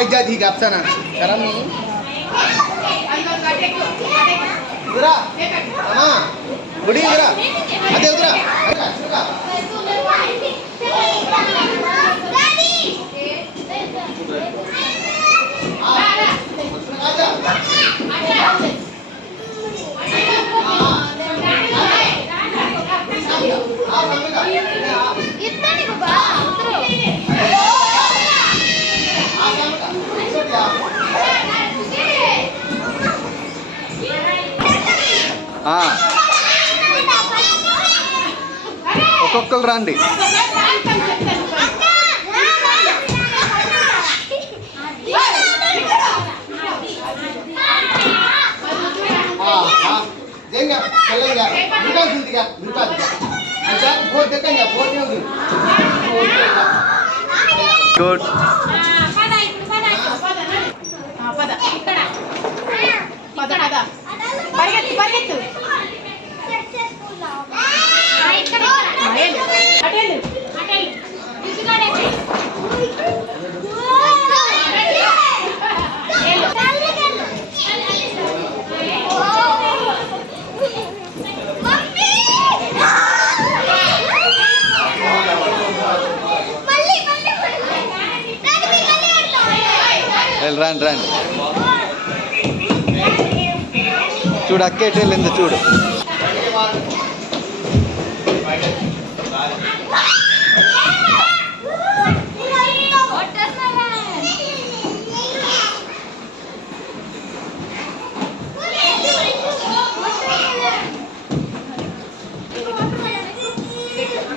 काही जाती कापसा ना करा मी उधरा हाँ बुढ़ी उधरा अरे उधरा ఒక్కొక్కరు రండి గుడ్ రండి రండి చూడు అక్కేటి వెళ్ళింది చూడు